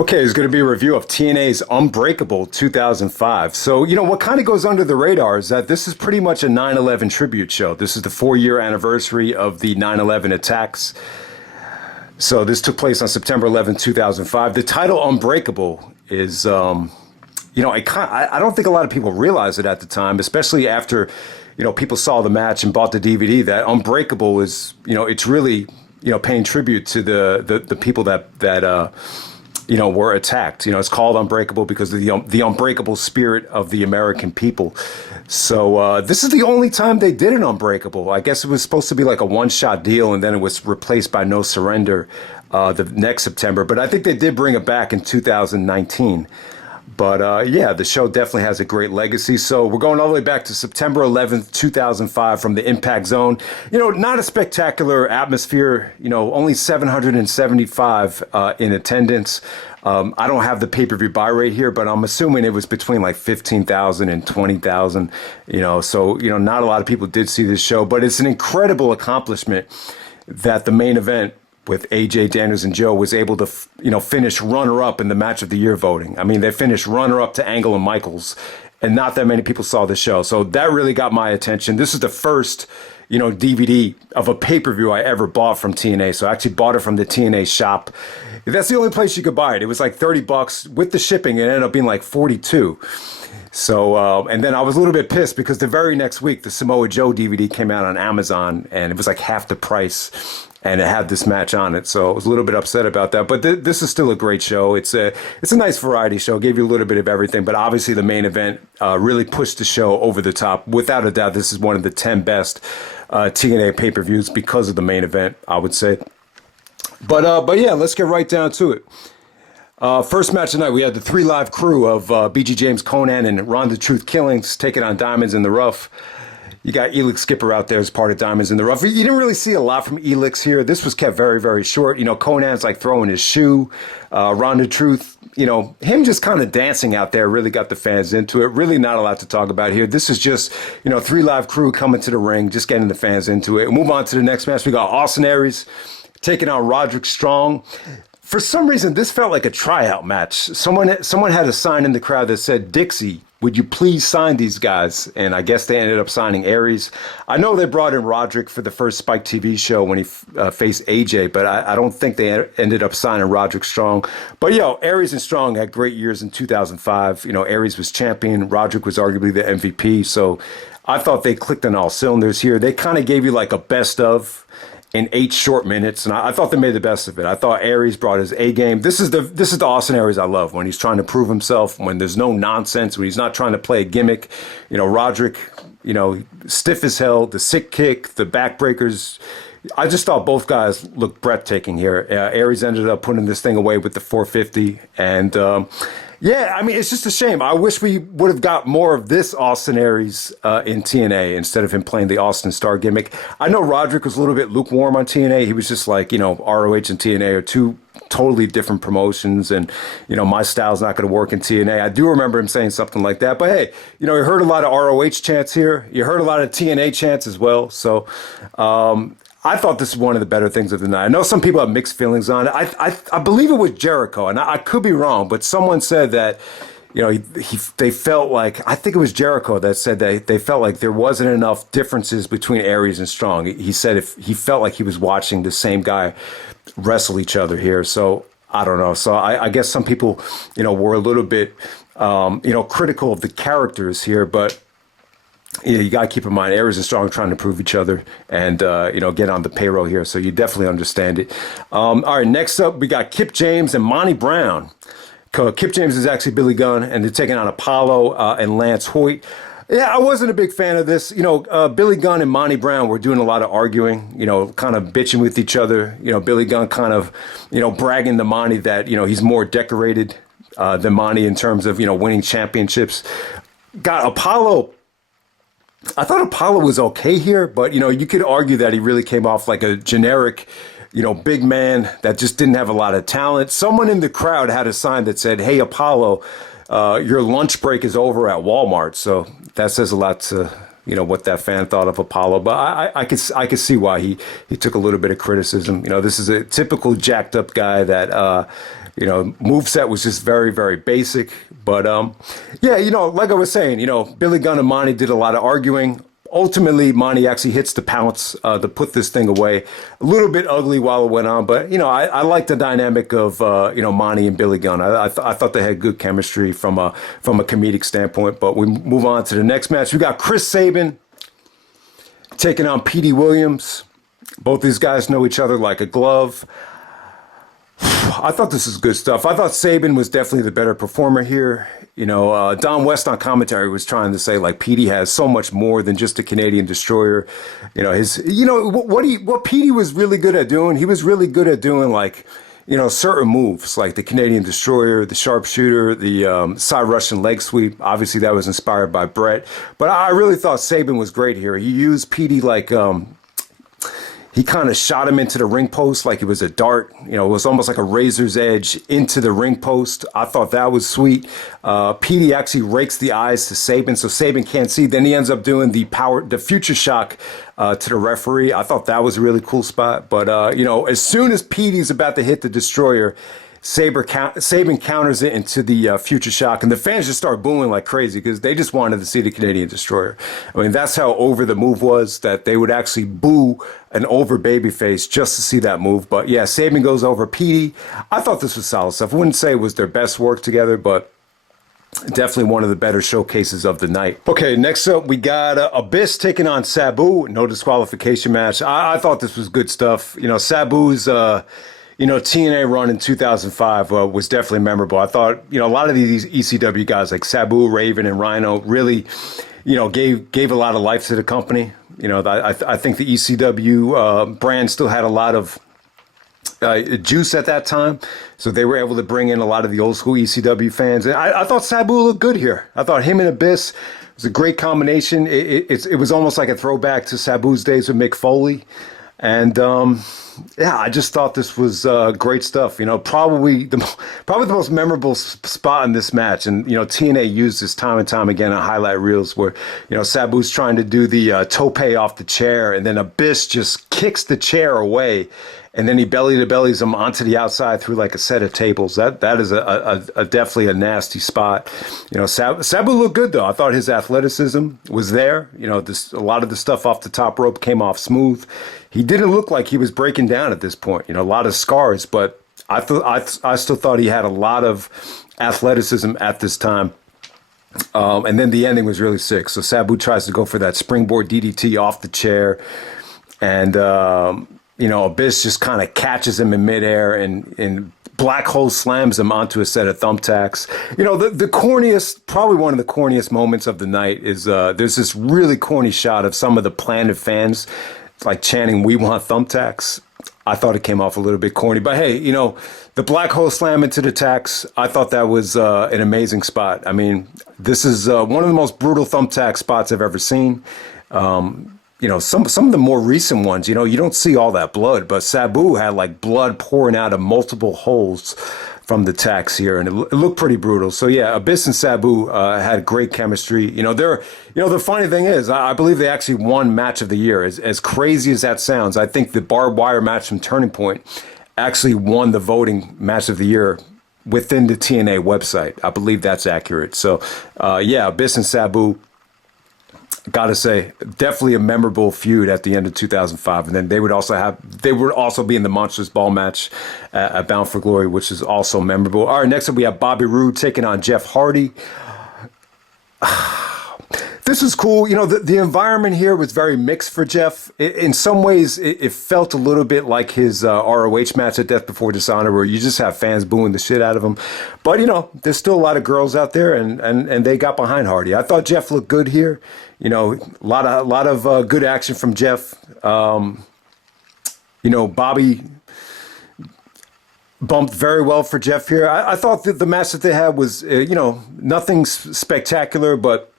Okay, it's going to be a review of TNA's Unbreakable 2005. So, what kind of goes under the radar is that this is pretty much a 9/11 tribute show. This is the 4-year anniversary of the 9/11 attacks. So this took place on September 11, 2005. The title Unbreakable is, I don't think a lot of people realized it at the time, especially after, people saw the match and bought the DVD, that Unbreakable is, it's really, paying tribute to the people that were attacked. It's called Unbreakable because of the unbreakable spirit of the American people. So this is the only time they did an Unbreakable. I guess it was supposed to be like a one-shot deal, and then it was replaced by No Surrender the next September. But I think they did bring it back in 2019. But yeah, the show definitely has a great legacy. So we're going all the way back to September 11th, 2005 from the Impact Zone. Not a spectacular atmosphere, only 775 in attendance. I don't have the pay-per-view buy rate here, but I'm assuming it was between like 15,000 and 20,000, so, not a lot of people did see this show, but it's an incredible accomplishment that the main event with AJ, Daniels, and Joe was able to, finish runner-up in the Match of the Year voting. I mean, they finished runner-up to Angle and Michaels, and not that many people saw the show. So that really got my attention. This is the first, DVD of a pay-per-view I ever bought from TNA. So I actually bought it from the TNA shop. That's the only place you could buy it. It was like $30 with the shipping. It ended up being like 42. So, and then I was a little bit pissed because the very next week, the Samoa Joe DVD came out on Amazon, and it was like half the price, and it had this match on it. So I was a little bit upset about that. But this is still a great show. It's a nice variety show. Gave you a little bit of everything. But obviously the main event really pushed the show over the top. Without a doubt, this is one of the 10 best TNA pay-per-views because of the main event, I would say. But yeah, let's get right down to it. First match tonight, we had the 3 Live crew of BG James, Conan, and Ron the Truth Killings taking on Diamonds in the Rough. You got Elix Skipper out there as part of Diamonds in the Rough. You didn't really see a lot from Elix here. This was kept very, very short. Conan's like throwing his shoe. Ron the Truth, him just kind of dancing out there really got the fans into it. Really not a lot to talk about here. This is just, 3 Live crew coming to the ring, just getting the fans into it. We'll move on to the next match. We got Austin Aries taking on Roderick Strong. For some reason, this felt like a tryout match. Someone had a sign in the crowd that said, "Dixie, would you please sign these guys?" And I guess they ended up signing Aries. I know they brought in Roderick for the first Spike TV show when he faced AJ, but I don't think they ended up signing Roderick Strong. But, Aries and Strong had great years in 2005. Aries was champion. Roderick was arguably the MVP. So I thought they clicked on all cylinders here. They kind of gave you like a best of in 8 short minutes, and I thought they made the best of it. I thought Aries brought his A game. This is the Austin Aries I love, when he's trying to prove himself, when there's no nonsense, when he's not trying to play a gimmick. Roderick, stiff as hell, the sick kick, the backbreakers. I just thought both guys looked breathtaking here. Aries ended up putting this thing away with the 450, and yeah, I mean, it's just a shame. I wish we would have got more of this Austin Aries in TNA instead of him playing the Austin Star gimmick. I know Roderick was a little bit lukewarm on TNA. He was just like, ROH and TNA are two totally different promotions, and, my style's not going to work in TNA. I do remember him saying something like that. But hey, you heard a lot of ROH chants here. You heard a lot of TNA chants as well. So, I thought this was one of the better things of the night. I know some people have mixed feelings on it. I believe it was Jericho, and I could be wrong, but someone said that, they felt like, I think it was Jericho that said that they felt like there wasn't enough differences between Aries and Strong. He said if he felt like he was watching the same guy wrestle each other here. So I don't know. So I guess some people, were a little bit, critical of the characters here, but you got to keep in mind, Aries and Strong are trying to prove each other and, get on the payroll here. So you definitely understand it. All right, next up, we got Kip James and Monty Brown. Kip James is actually Billy Gunn, and they're taking on Apolo and Lance Hoyt. Yeah, I wasn't a big fan of this. Billy Gunn and Monty Brown were doing a lot of arguing, kind of bitching with each other. Billy Gunn kind of, bragging to Monty that, he's more decorated than Monty in terms of, winning championships. Got Apolo. I thought Apollo was okay here, but, you could argue that he really came off like a generic, big man that just didn't have a lot of talent. Someone in the crowd had a sign that said, "Hey, Apollo, your lunch break is over at Walmart." So that says a lot to what that fan thought of Apollo, but I could see why he took a little bit of criticism. This is a typical jacked up guy that moveset was just very, very basic. But like I was saying, Billy Gunn and Monty did a lot of arguing. Ultimately, Monty actually hits the pounce to put this thing away. A little bit ugly while it went on, but I like the dynamic of Monty and Billy Gunn. I thought they had good chemistry from a comedic standpoint. But we move on to the next match. We got Chris Sabin taking on Petey Williams. Both these guys know each other like a glove. I thought this was good stuff. I thought Saban was definitely the better performer here. Don West on commentary was trying to say like Petey has so much more than just a Canadian destroyer. What Petey was really good at doing. He was really good at doing like certain moves like the Canadian destroyer, the sharpshooter, the side Russian leg sweep. Obviously, that was inspired by Brett. But I really thought Saban was great here. He used Petey like. He kind of shot him into the ring post like it was a dart. It was almost like a razor's edge into the ring post. I thought that was sweet. Petey actually rakes the eyes to Saban, so Saban can't see. Then he ends up doing the future shock to the referee. I thought that was a really cool spot. But, as soon as Petey's about to hit the destroyer, Saban counters it into the future shock, and the fans just start booing like crazy because they just wanted to see the Canadian destroyer. I mean, that's how over the move was, that they would actually boo an over babyface just to see that move. But yeah, Saban goes over Petey. I thought this was solid stuff. I wouldn't say it was their best work together, but definitely one of the better showcases of the night. Okay, next up we got Abyss taking on Sabu. No disqualification match. I thought this was good stuff. Sabu's TNA run in 2005 was definitely memorable. I thought, a lot of these ECW guys like Sabu, Raven, and Rhino really, gave a lot of life to the company. I think the ECW brand still had a lot of juice at that time, so they were able to bring in a lot of the old school ECW fans. And I thought Sabu looked good here. I thought him and Abyss was a great combination. It was almost like a throwback to Sabu's days with Mick Foley. And I just thought this was great stuff. Probably the most memorable spot in this match, and TNA used this time and time again on highlight reels, where Sabu's trying to do the tope off the chair, and then Abyss just kicks the chair away, and then he belly to bellies him onto the outside through like a set of tables. That is a definitely a nasty spot. Sabu looked good though. I thought his athleticism was there. A lot of the stuff off the top rope came off smooth. He didn't look like he was breaking down at this point. A lot of scars, but I still thought he had a lot of athleticism at this time. And then the ending was really sick. So Sabu tries to go for that springboard DDT off the chair, and Abyss just kind of catches him in midair and black hole slams him onto a set of thumbtacks. The corniest, probably one of the corniest moments of the night is there's this really corny shot of some of the Planet fans like chanting, "We want thumbtacks." I thought it came off a little bit corny, but hey, the black hole slam into the tacks, I thought that was an amazing spot. I mean, this is one of the most brutal thumbtack spots I've ever seen. Some of the more recent ones, you don't see all that blood, but Sabu had like blood pouring out of multiple holes from the tacks here, and it looked pretty brutal. So yeah, Abyss and Sabu had great chemistry. The funny thing is, I believe they actually won match of the year. As crazy as that sounds, I think the barbed wire match from Turning Point actually won the voting match of the year within the TNA website. I believe that's accurate. So Abyss and Sabu, gotta say, definitely a memorable feud at the end of 2005. And then they would also be in the Monsters Ball match at Bound for Glory, which is also memorable. All right, next up we have Bobby Roode taking on Jeff Hardy. This is cool. The environment here was very mixed for Jeff. In some ways, it felt a little bit like his ROH match at Death Before Dishonor, where you just have fans booing the shit out of him. But, there's still a lot of girls out there, and they got behind Hardy. I thought Jeff looked good here. A lot of good action from Jeff. Bobby bumped very well for Jeff here. I thought that the match that they had was, nothing spectacular, but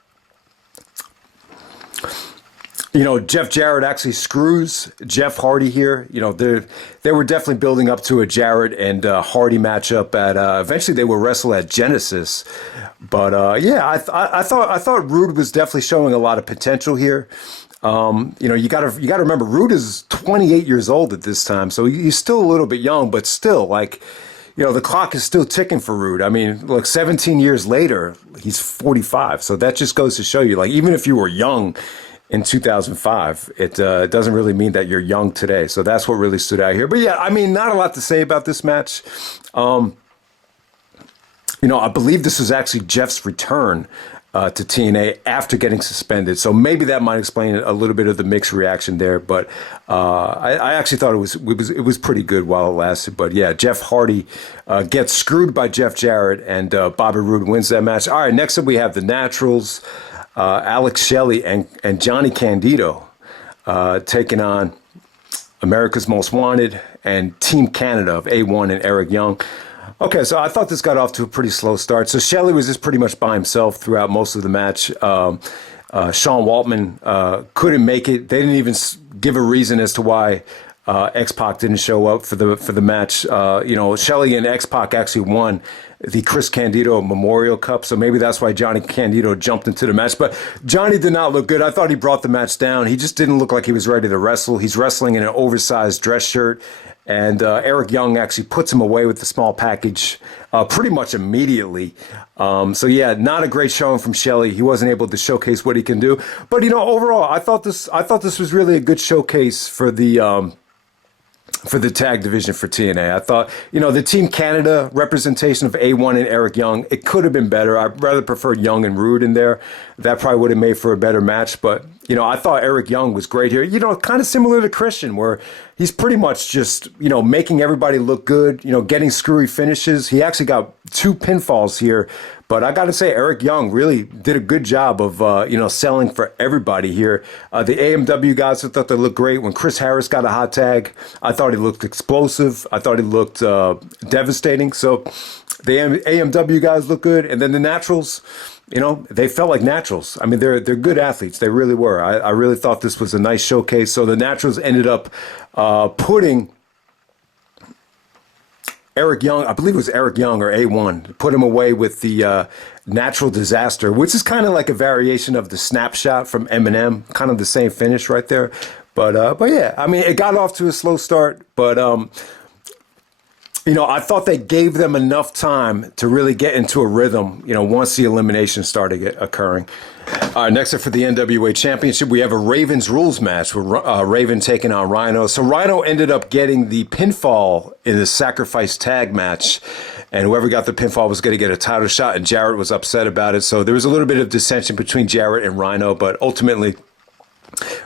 Jeff Jarrett actually screws Jeff Hardy here. They were definitely building up to a Jarrett and Hardy matchup at. Eventually, they will wrestle at Genesis, but yeah, I thought Roode was definitely showing a lot of potential here. You got to remember Roode is 28 years old at this time, so he's still a little bit young, but still the clock is still ticking for Roode. I mean, look, 17 years later, he's 45, so that just goes to show you, even if you were young in 2005, it doesn't really mean that you're young today. So that's what really stood out here. But yeah, I mean, not a lot to say about this match. I believe this was actually Jeff's return to TNA after getting suspended. So maybe that might explain a little bit of the mixed reaction there. But I actually thought it was pretty good while it lasted. But yeah, Jeff Hardy gets screwed by Jeff Jarrett, and Bobby Roode wins that match. All right, next up we have the Naturals. Alex Shelley and Johnny Candido taking on America's Most Wanted and Team Canada of A1 and Eric Young. Okay, so I thought this got off to a pretty slow start. So Shelley was just pretty much by himself throughout most of the match. Sean Waltman couldn't make it. They didn't even give a reason as to why X-Pac didn't show up for the match. Shelley and X-Pac actually won the Chris Candido Memorial Cup, so maybe that's why Johnny Candido jumped into the match. But Johnny did not look good. I thought he brought the match down. He just didn't look like he was ready to wrestle. He's wrestling in an oversized dress shirt, and Eric Young actually puts him away with the small package pretty much immediately. So yeah, not a great showing from Shelley. He wasn't able to showcase what he can do. But overall, I thought this was really a good showcase for the tag division for TNA. I thought, the Team Canada representation of A1 and Eric Young, it could have been better. I rather preferred Young and Roode in there. That probably would have made for a better match. But, I thought Eric Young was great here. Kind of similar to Christian, where he's pretty much just, making everybody look good, getting screwy finishes. He actually got 2 pinfalls here. But I got to say, Eric Young really did a good job of, selling for everybody here. The AMW guys, I thought they looked great. When Chris Harris got a hot tag, I thought he looked explosive. I thought he looked devastating. So the AMW guys look good. And then the Naturals, they felt like naturals. I mean, they're good athletes. They really were. I really thought this was a nice showcase. So the Naturals ended up putting Eric Young, I believe it was Eric Young or A1, put him away with the Natural Disaster, which is kind of like a variation of the Snapshot from Eminem, kind of the same finish right there. But yeah, I mean, it got off to a slow start, but I thought they gave them enough time to really get into a rhythm, once the elimination started occurring. All right, next up for the NWA Championship, we have a Ravens rules match with Raven taking on Rhino. So Rhino ended up getting the pinfall in the sacrifice tag match, and whoever got the pinfall was going to get a title shot, and Jarrett was upset about it. So there was a little bit of dissension between Jarrett and Rhino, but ultimately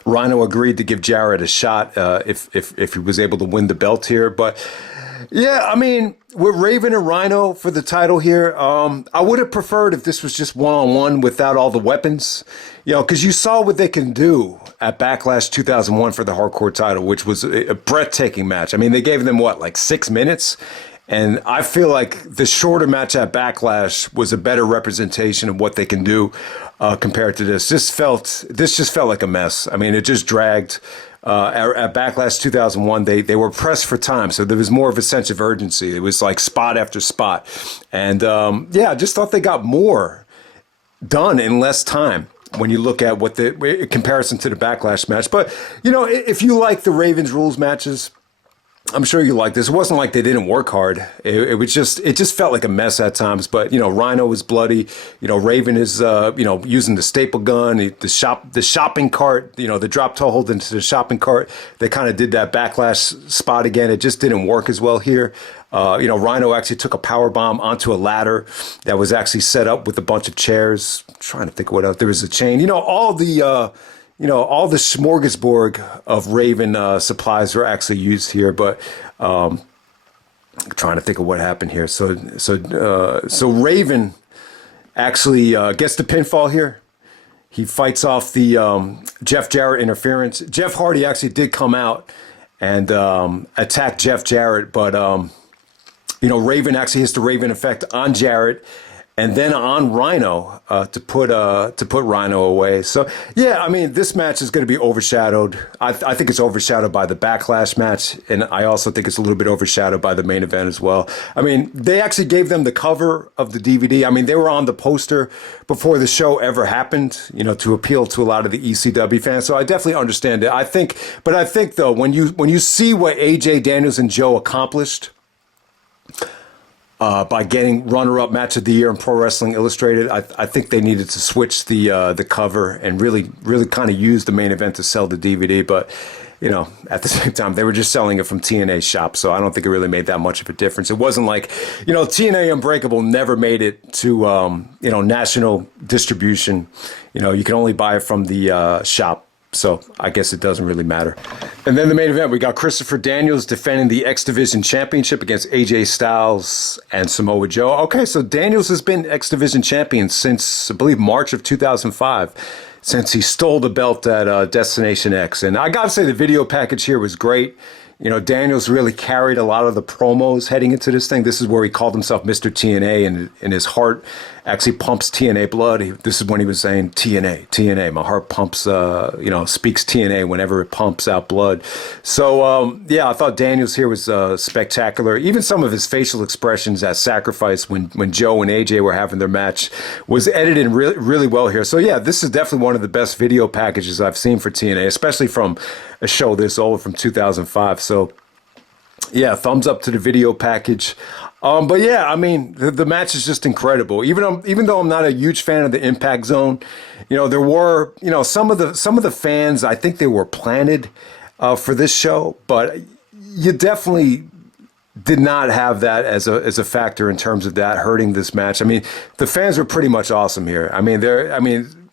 Rhino agreed to give Jarrett a shot if he was able to win the belt here. But yeah, I mean, with Raven and Rhino for the title here, I would have preferred if this was just one-on-one without all the weapons, because you saw what they can do at Backlash 2001 for the hardcore title, which was a breathtaking match. I mean, they gave them, 6 minutes? And I feel like the shorter match at Backlash was a better representation of what they can do compared to this. This just felt like a mess. I mean, it just dragged. At Backlash 2001, they were pressed for time, so there was more of a sense of urgency. It was like spot after spot. And I just thought they got more done in less time when you look at what the comparison to the Backlash match. But, if you like the Ravens rules matches, I'm sure you like this. It wasn't like they didn't work hard. It just felt like a mess at times. But Rhino was bloody. Raven is using the staple gun, the shopping cart. The drop toe hold into the shopping cart. They kind of did that Backlash spot again. It just didn't work as well here. Rhino actually took a power bomb onto a ladder that was actually set up with a bunch of chairs. I'm trying to think of what else. There was a chain. All the smorgasbord of Raven supplies were actually used here, but trying to think of what happened here. So Raven actually gets the pinfall here. He fights off the Jeff Jarrett interference. Jeff Hardy actually did come out and attack Jeff Jarrett, but Raven actually hits the Raven effect on Jarrett. and then on Rhino to put Rhino away. So yeah, I mean, this match is going to be overshadowed. I think it's overshadowed by the Backlash match, and I also think it's a little bit overshadowed by the main event as well. I mean, they actually gave them the cover of the DVD. I mean, they were on the poster before the show ever happened, you know, to appeal to a lot of the ECW fans. So I definitely understand it. I think though, when you see what AJ, Daniels, and Joe accomplished by getting runner-up match of the year in Pro Wrestling Illustrated, I think they needed to switch the cover and really kind of use the main event to sell the DVD. But you know, at the same time, they were just selling it from TNA's shop, so I don't think it really made that much of a difference. It wasn't like, you know, TNA Unbreakable never made it to you know, national distribution. You know, you can only buy it from the shop. So I guess it doesn't really matter. And then the main event, we got Christopher Daniels defending the X Division Championship against AJ Styles and Samoa Joe. Okay, so Daniels has been X Division champion since, I believe, March of 2005, since he stole the belt at Destination X. And I got to say, the video package here was great. You know, Daniels really carried a lot of the promos heading into this thing. This is where he called himself Mr. TNA, and in his heart actually pumps TNA blood. This is when he was saying TNA, TNA. My heart pumps, you know, speaks TNA whenever it pumps out blood. So, yeah, I thought Daniels here was spectacular. Even some of his facial expressions at Sacrifice when Joe and AJ were having their match was edited really well here. So, yeah, this is definitely one of the best video packages I've seen for TNA, especially from a show this old from 2005. So, yeah, thumbs up to the video package. But yeah, I mean, the match is just incredible. Even though I'm not a huge fan of the Impact Zone, you know, there were, you know, some of the fans, I think they were planted for this show, but you definitely did not have that as a factor in terms of that hurting this match. I mean, the fans were pretty much awesome here. I mean,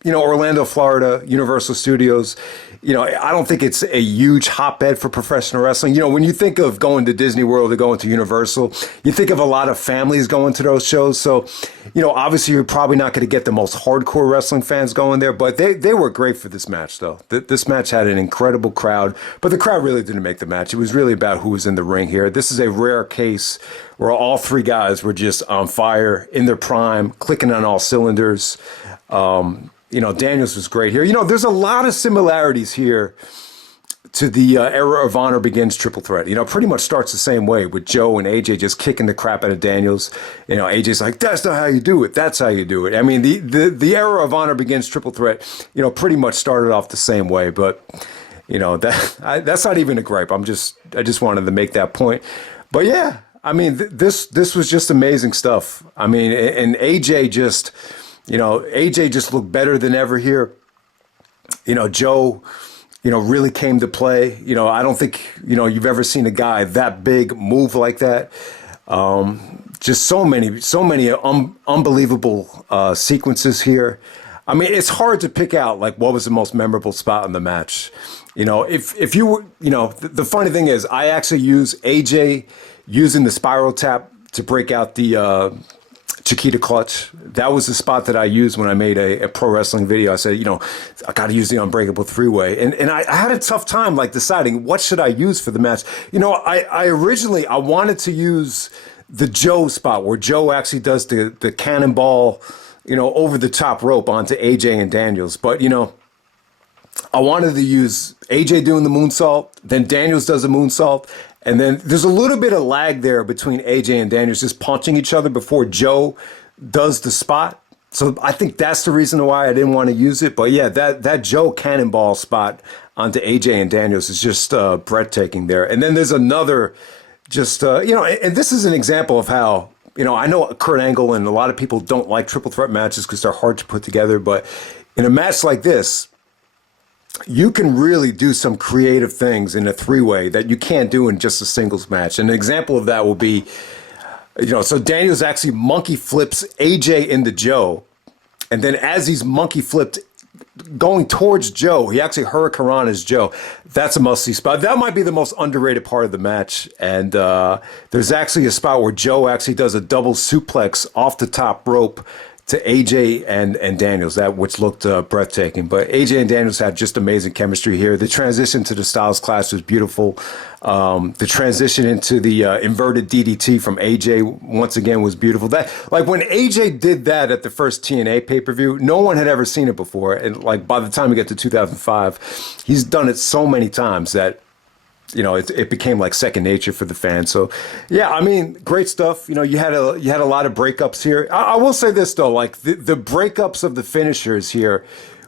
you know, Orlando, Florida, Universal Studios, you know, I don't think it's a huge hotbed for professional wrestling. You know, when you think of going to Disney World or going to Universal, you think of a lot of families going to those shows. So, you know, obviously you're probably not going to get the most hardcore wrestling fans going there, but they were great for this match, though. This match had an incredible crowd, but the crowd really didn't make the match. It was really about who was in the ring here. This is a rare case where all three guys were just on fire, in their prime, clicking on all cylinders. You know, Daniels was great here. You know, there's a lot of similarities here to the Era of Honor Begins triple threat. You know, pretty much starts the same way with Joe and AJ just kicking the crap out of Daniels. You know, AJ's like, that's not how you do it. That's how you do it. I mean, the Era of Honor Begins triple threat, you know, pretty much started off the same way. But, you know, that's not even a gripe. I just wanted to make that point. But yeah, I mean, this was just amazing stuff. I mean, and AJ just... You know, AJ just looked better than ever here. You know, Joe, you know, really came to play. You know, I don't think, you know, you've ever seen a guy that big move like that. Just so many unbelievable sequences here. I mean, it's hard to pick out, like, what was the most memorable spot in the match. You know, if you were, you know, the funny thing is I actually use AJ using the spiral tap to break out the Chiquita clutch. That was the spot that I used when I made a pro wrestling video. I said, you know, I got to use the Unbreakable three-way. And I had a tough time, like, deciding what should I use for the match. You know, I originally wanted to use the Joe spot where Joe actually does the cannonball, you know, over the top rope onto AJ and Daniels. But, you know, I wanted to use AJ doing the moonsault, then Daniels does a moonsault, and then there's a little bit of lag there between AJ and Daniels just punching each other before Joe does the spot. So I think that's the reason why I didn't want to use it. But yeah, that Joe cannonball spot onto AJ and Daniels is just breathtaking there. And then there's another just, you know, and this is an example of how, you know, I know Kurt Angle and a lot of people don't like triple threat matches because they're hard to put together. But in a match like this, you can really do some creative things in a three-way that you can't do in just a singles match. And an example of that will be, you know, so Daniels actually monkey flips AJ into Joe. And then as he's monkey flipped going towards Joe, he actually hurricanrana's Joe. That's a must-see spot. That might be the most underrated part of the match. And there's actually a spot where Joe actually does a double suplex off the top rope, to AJ and Daniels, that which looked breathtaking. But AJ and Daniels had just amazing chemistry here. The transition to the Styles Clash was beautiful. The transition into the inverted DDT from AJ once again was beautiful. That, like, when AJ did that at the first TNA pay-per-view, no one had ever seen it before. And like by the time we get to 2005, he's done it so many times that, you know, it became like second nature for the fans. So, yeah, I mean, great stuff. You know, you had a lot of breakups here. I will say this though, like the breakups of the finishers here,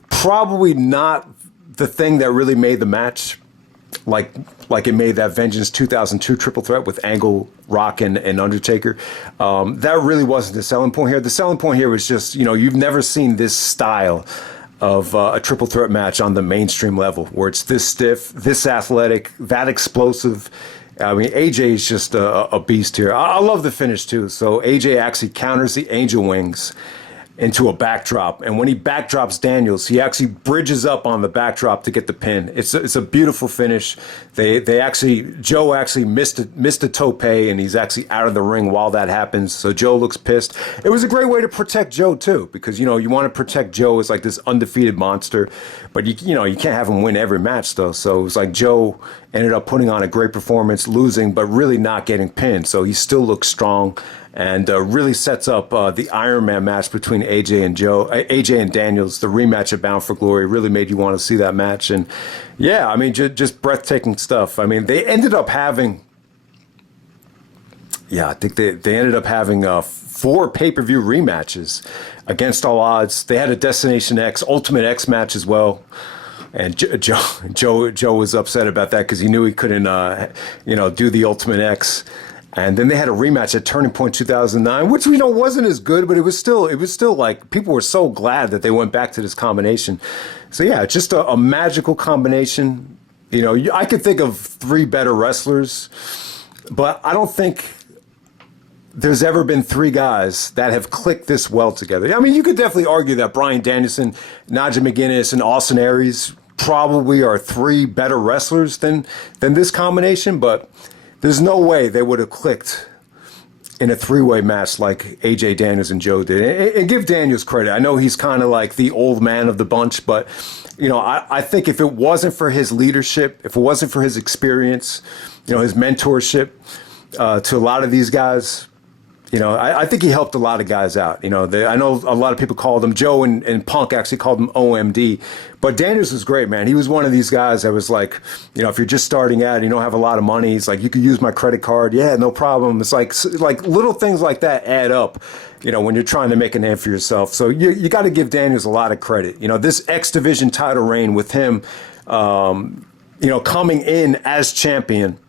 probably not the thing that really made the match like it made that Vengeance 2002 triple threat with Angle, Rock, and Undertaker. That really wasn't the selling point here. The selling point here was just, you know, you've never seen this style of a triple threat match on the mainstream level, where it's this stiff, this athletic, that explosive. I mean, AJ is just a beast here. I love the finish too. So AJ actually counters the angel wings into a backdrop, and when he backdrops Daniels, he actually bridges up on the backdrop to get the pin. It's a beautiful finish. Joe actually missed a tope, and he's actually out of the ring while that happens. So Joe looks pissed. It was a great way to protect Joe too, because you know you want to protect Joe as like this undefeated monster, but you can't have him win every match though. So it was like Joe ended up putting on a great performance, losing, but really not getting pinned. So he still looks strong. And really sets up the Iron Man match between AJ and Daniels, the rematch of Bound for Glory. Really made you want to see that match. And yeah, I mean, just breathtaking stuff. I mean, they ended up having, I think they ended up having 4 pay-per-view rematches against all odds. They had a Destination X, Ultimate X match as well. And Joe was upset about that because he knew he couldn't, do the Ultimate X. And then they had a rematch at Turning Point 2009, which we know wasn't as good, but it was still like people were so glad that they went back to this combination. So yeah, just a magical combination. You know, I could think of 3 better wrestlers, but I don't think there's ever been 3 guys that have clicked this well together. I mean, you could definitely argue that Bryan Danielson, Nigel McGuinness, and Austin Aries probably are 3 better wrestlers than this combination, but there's no way they would have clicked in a 3-way match like AJ Daniels and Joe did. And give Daniels credit. I know he's kind of like the old man of the bunch, but you know, I think if it wasn't for his leadership, if it wasn't for his experience, you know, his mentorship to a lot of these guys, you know, I think he helped a lot of guys out. You know, I know a lot of people called him, Joe and Punk actually called him OMD. But Daniels was great, man. He was one of these guys that was like, you know, if you're just starting out and you don't have a lot of money, it's like, you could use my credit card. Yeah, no problem. It's like little things like that add up, you know, when you're trying to make a name for yourself. So you got to give Daniels a lot of credit. You know, this X Division title reign with him, coming in as champion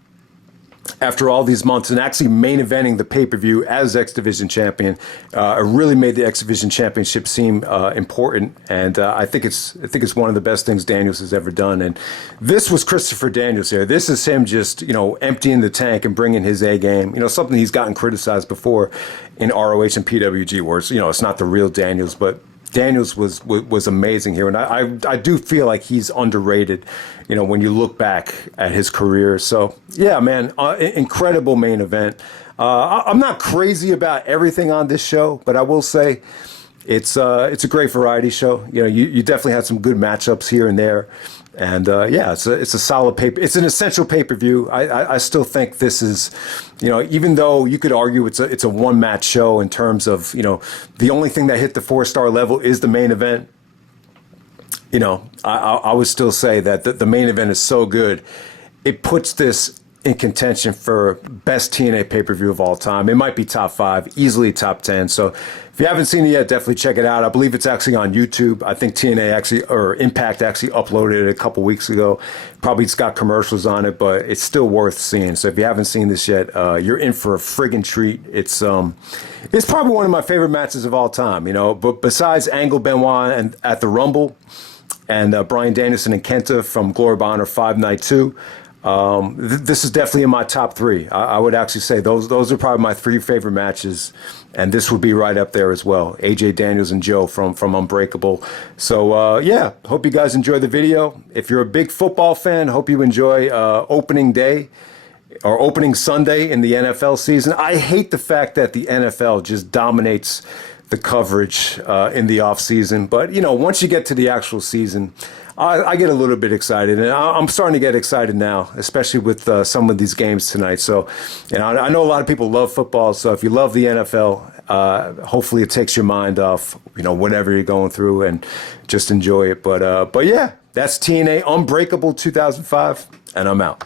after all these months and actually main eventing the pay-per-view as X Division champion, really made the X Division championship seem important. And I think it's one of the best things Daniels has ever done. And this was Christopher Daniels here. This is him just, you know, emptying the tank and bringing his A game. You know, something he's gotten criticized before in ROH and PWG, where it's, you know, it's not the real Daniels, but Daniels was amazing here, and I do feel like he's underrated, you know, when you look back at his career. So yeah, man, incredible main event. I'm not crazy about everything on this show, but I will say it's a great variety show. You know, you definitely had some good matchups here and there, and it's a solid paper. It's an essential pay-per-view. I still think this is, you know, even though you could argue it's a one-match show in terms of, you know, the only thing that hit the 4-star level is the main event. You know, I would still say that the main event is so good, it puts this in contention for best TNA pay-per-view of all time. It might be top 5, easily top 10. So if you haven't seen it yet, definitely check it out. I believe it's actually on YouTube. I think Impact actually uploaded it a couple weeks ago. Probably it's got commercials on it, but it's still worth seeing. So if you haven't seen this yet, you're in for a friggin' treat. It's probably one of my favorite matches of all time, you know, but besides Angle, Benoit and at the Rumble, and Bryan Danielson and Kenta from Glory of Honor 5 Night 2, this is definitely in my top 3. I would actually say those are probably my 3 favorite matches, and this would be right up there as well. AJ Daniels and Joe from Unbreakable. So hope you guys enjoy the video. If you're a big football fan, hope you enjoy opening day or opening Sunday in the NFL season. I hate the fact that the NFL just dominates the coverage in the off season. But once you get to the actual season, I get a little bit excited, and I'm starting to get excited now, especially with some of these games tonight. So, I know a lot of people love football. So if you love the NFL, hopefully it takes your mind off, whatever you're going through, and just enjoy it. But yeah, that's TNA Unbreakable 2005, and I'm out.